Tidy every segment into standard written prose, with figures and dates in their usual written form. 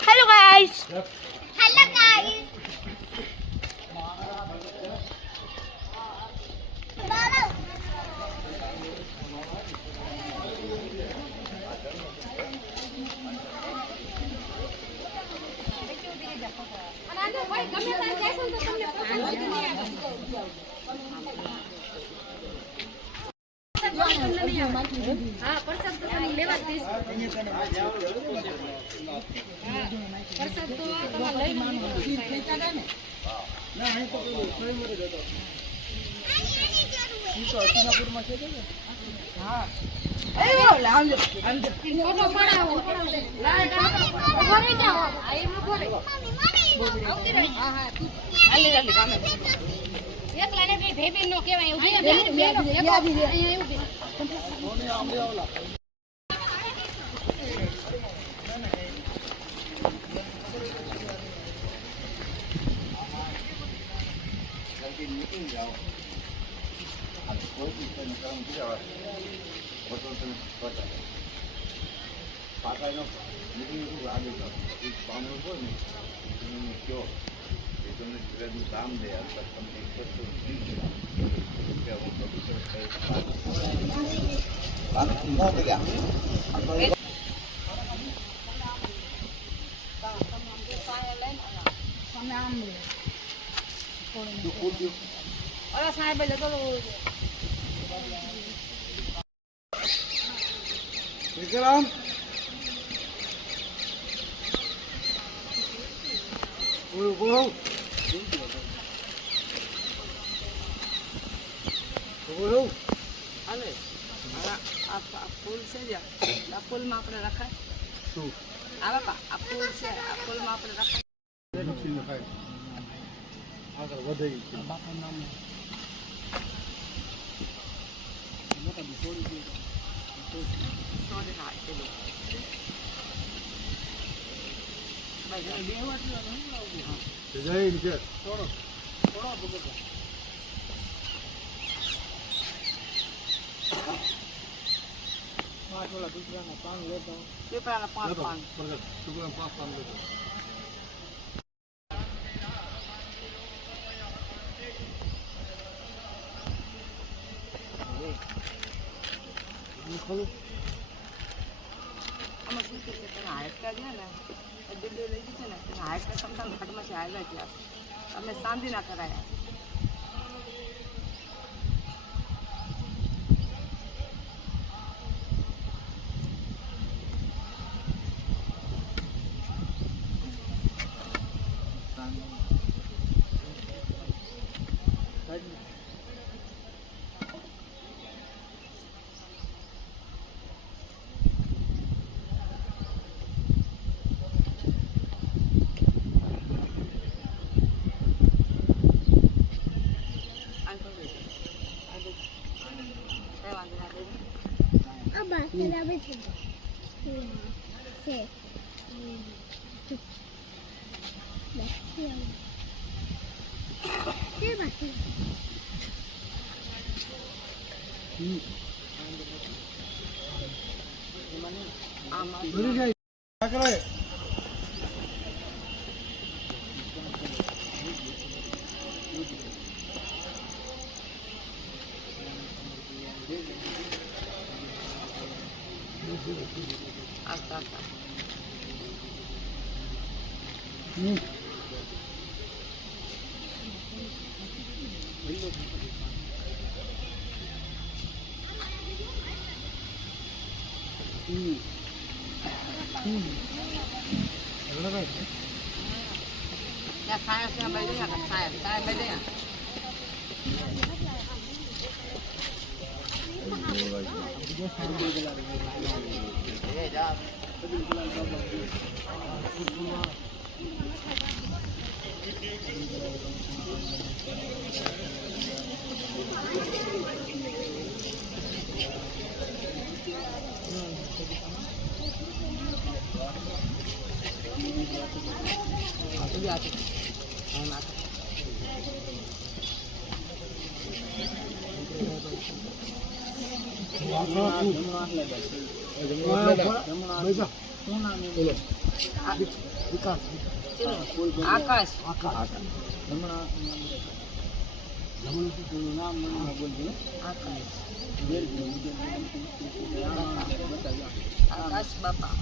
Hello guys हाँ प्रसाद तो लेवा दीस प्रसाद तो તમાર લઈ લો ના અહીં તો કોઈ મરે જતો ઈ તો સિંગાપુર માં છે કે હા એ ઓલા આમ ફોટો પડાવો લાઈટ ભરી જાઓ આ એમ ભરે આવતી રહી હા હા આલી આલી કામે એકલા ને ભેબી નો કહેવાય ઉભી રે બેનો અહીંયા ઉભી કોને આમ આવલા मीटिंग जाओ अब कोई भी काम किया बतो तो पता पाता नो मीटिंग को आगे जाओ इस काम को नहीं क्यों ये तो ने जो काम दे अब तक कंप्लीट कर तो क्या वो प्रोड्यूसर है बात हो गया अरे साहेब ले चलो विक्रम वो अरे आप फूल से जा फूल में आपने रखा है आप फूल से फूल में आपने रखा है આગળ વધે બાપા નામ મોટા બિકોડી દે તો સોડે ના ચલો ભાઈ બે વાત ના હા જય નીચે થોડો ભગત પાંચ વાળા ટુકડાના પાન લેતો ટુકડાના પાંચ પાન ભગત ટુકડાના પાંચ પાન લેતો खोलो हम શું કે તેના હાઈટ કા છે ને દિલ્હી લઈ ગઈ છે ને તેના હાઈટ કા સમથાંગ ઘાટમાં છે આવેલા છે અમે શાંતિ ના કરાયા será vecino. Sí. ¿Qué vacío? Hasta. Ya saya baliknya kan saya baliknya. Aku આકાશ આકાશ બાપા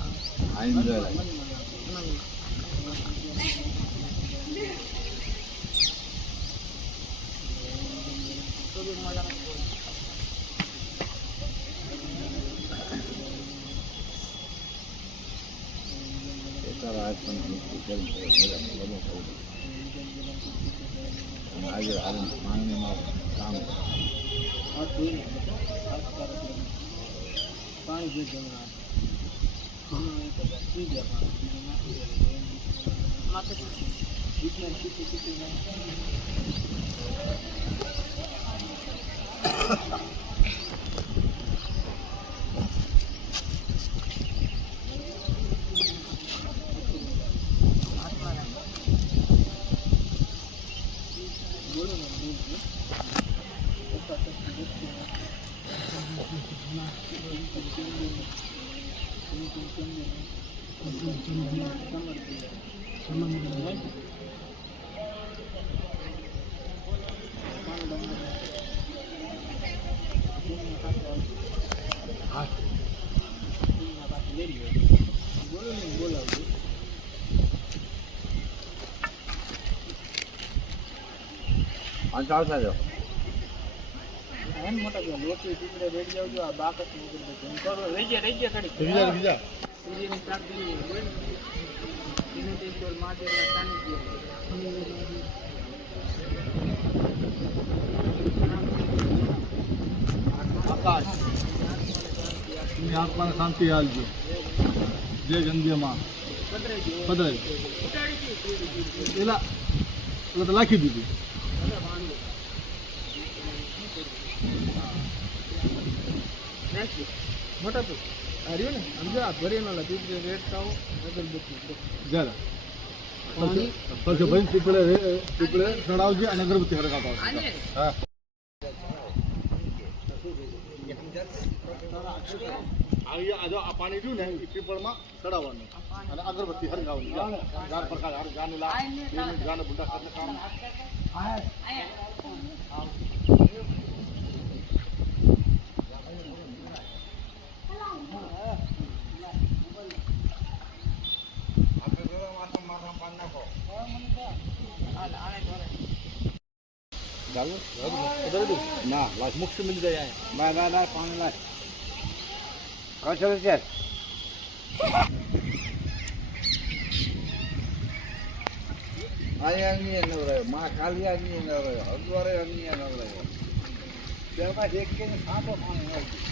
ચાલતા જાઓ મોટા લોટી ટીકડે બેઠ જાવ આ બાકસ રહી ગયા આકાશ આત્માને શાંતિ હાલજો જય ગંગેમાં પધરાય એલા તો લાખી દીધી મોટા તો હાર્યું ને સમજા ભરેલો તીકડે રેડતા હો અગરબત્તી જરા પછી ભાઈ પીપળે ચડાવજે અને અગરબત્તી હરગાવતા હા આ પાણી રહ્યું ને એ પીપળમાં ચડાવવાનું અને અગરબત્તી હરગાવવાની ગાન પ્રકાર ગાનું ગાને બુંડા કરને કામ ના લાશ મુખ મિલ જાય ના પાણી લાય કચરો છે આયાની ન રહ્યો માં ખાલી આની ન રહ્યો અગવારે આની ન રહ્યો બેમાં એક કે સાતો પાણી આવી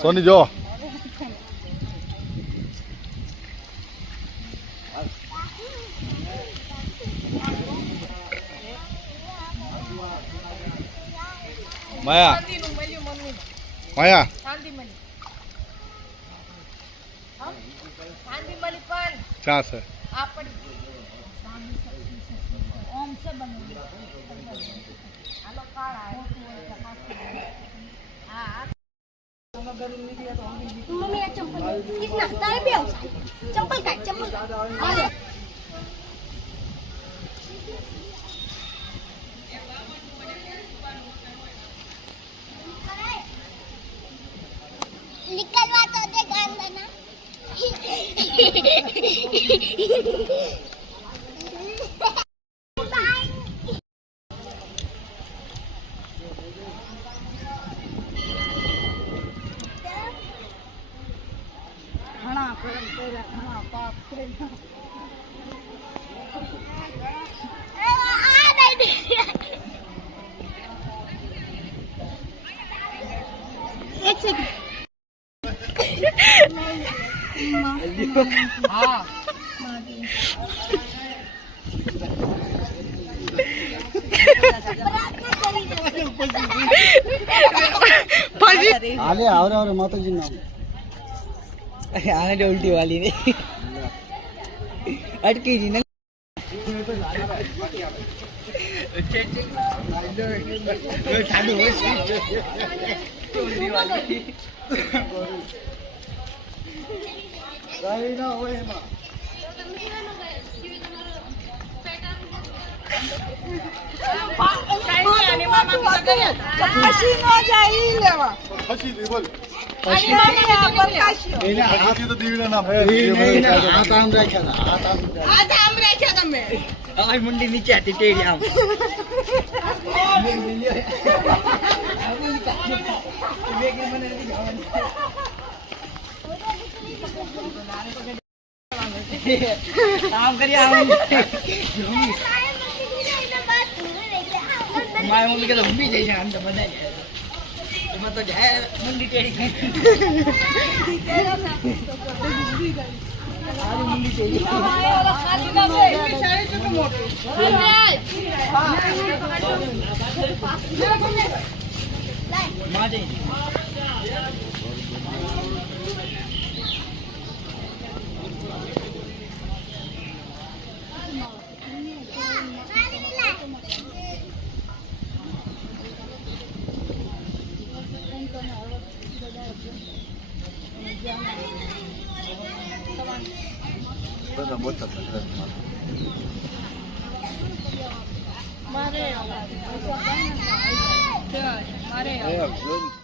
સોની જો માયા માયા ક્યાં છે मम्मी चप्पल कितना तारे भी आओ चप्पल का निकलवा तो दे गान लेना घणा करम तेरा घणा पाप तेरा एक सेकंड हाँ आले और माताजी नाम आने उल्टी वाली नहीं अटकी जी ना કાંઈ ના હોય એમાં. પછી નો જાય ઈ લેવા. પછી દે બોલ. આની મામી આ પ્રકાશ્યો. એને હાથી તો દીવીના નામ હે. હાથ આમ રાખ્યા હતા. હાથ આમ રાખ્યા. આ તો આમ રાખ્યા તમે. આ મુંડી નીચે હતી ટેડી આમ આમ કરી આમ મારી મમ્મી કે તો ઊભી જાય છે આમ તો બધા એમાં તો જાય મુંડી ટેડી બધા મોટા મારે થયા.